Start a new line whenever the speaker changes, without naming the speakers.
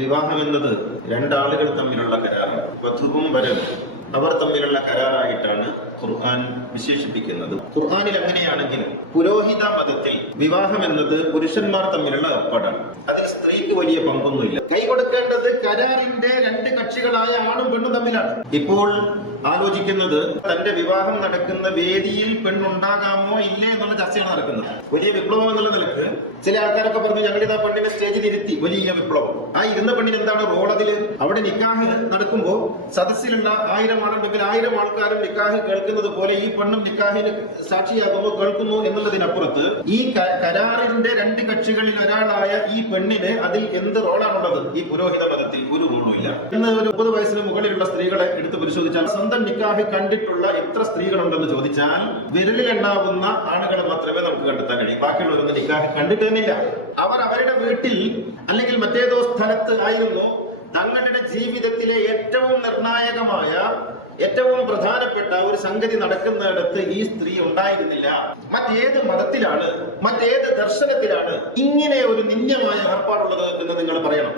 വിവാഹം എന്നത് രണ്ടാളുകൾ തമ്മിലുള്ള കരാറാണ് വധുവും വരവും. അവർ തമ്മിലുള്ള കരാറായിട്ടാണ് ഖുർആൻ വിശേഷിപ്പിക്കുന്നത്. ഖുർആാനിൽ അങ്ങനെയാണെങ്കിലും പുരോഹിത പദത്തിൽ വിവാഹം എന്നത് പുരുഷന്മാർ തമ്മിലുള്ള ഏർപ്പാടാണ്. അതിൽ സ്ത്രീക്ക് വലിയ പങ്കൊന്നുമില്ല. കൈകൊടുക്കേണ്ടത് കരാറിന്റെ രണ്ട് കക്ഷികളായ ആണും പെണ്ണും തമ്മിലാണ്. ഇപ്പോൾ ആലോചിക്കുന്നത് തന്റെ വിവാഹം നടക്കുന്ന വേദിയിൽ പെണ്ണുണ്ടാകാമോ ഇല്ലേ എന്നുള്ള ചർച്ചയാണ് നടക്കുന്നത്. വലിയ വിപ്ലവം എന്നുള്ള നിലയ്ക്ക് ചില ആൾക്കാരൊക്കെ പറഞ്ഞു പെണ്ണിനെ സ്റ്റേജിൽ ഇരുത്തി വലിയ വിപ്ലവം. ആ ഇരുന്ന പെണ്ണിന് എന്താണ് റോൾ അതിൽ അവിടെ നിക്കാഹ് നടക്കുമ്പോൾ സദസ്സിലുള്ള ആയിരം ആളുണ്ടെങ്കിൽ ആയിരം ആൾക്കാരും നിക്കാഹ് കേൾക്കുന്നത് പോലെ ഈ പെണ്ണും നിക്കാഹിന് സാക്ഷിയാകുമ്പോൾ കേൾക്കുന്നു എന്നുള്ളതിനപ്പുറത്ത് ഈ കരാറിന്റെ രണ്ട് കക്ഷികളിൽ ഒരാളായ ഈ പെണ്ണിന് അതിൽ എന്ത് റോളാണുള്ളത് ഈ പുരോഹിത മതത്തിൽ ഒരു റോളും ഇല്ല. ഇന്ന് ഒരു മുപ്പത് വയസ്സിന് മുകളിലുള്ള സ്ത്രീകളെ എടുത്ത് പരിശോധിച്ചാൽ സ്വന്തം നിക്കാഹ് കണ്ടിട്ടുള്ള എത്ര സ്ത്രീകളുണ്ടെന്ന് ചോദിച്ചാൽ വിരലിലെണ്ണാവുന്ന ആണുകളെ മാത്രമേ നമുക്ക് കണ്ടെത്താൻ കഴിയും. ബാക്കിയുള്ളവരൊന്നും നിക്കാഹ് കണ്ടിട്ട് തന്നെയില്ല അവർ അവരുടെ വീട്ടിൽ അല്ലെങ്കിൽ മറ്റേതോ സ്ഥലത്ത് ആയിരുന്നു തങ്ങളുടെ ജീവിതത്തിലെ ഏറ്റവും നിർണായകമായ ഏറ്റവും പ്രധാനപ്പെട്ട ഒരു സംഗതി നടക്കുന്നിടത്ത് ഈ സ്ത്രീ ഉണ്ടായിരുന്നില്ല. മറ്റേത് മതത്തിലാണ് മറ്റേത് ദർശനത്തിലാണ് ഇങ്ങനെ ഒരു നിന്യമായ ഏർപ്പാടുള്ളത് എന്ന് നിങ്ങൾ പറയണം.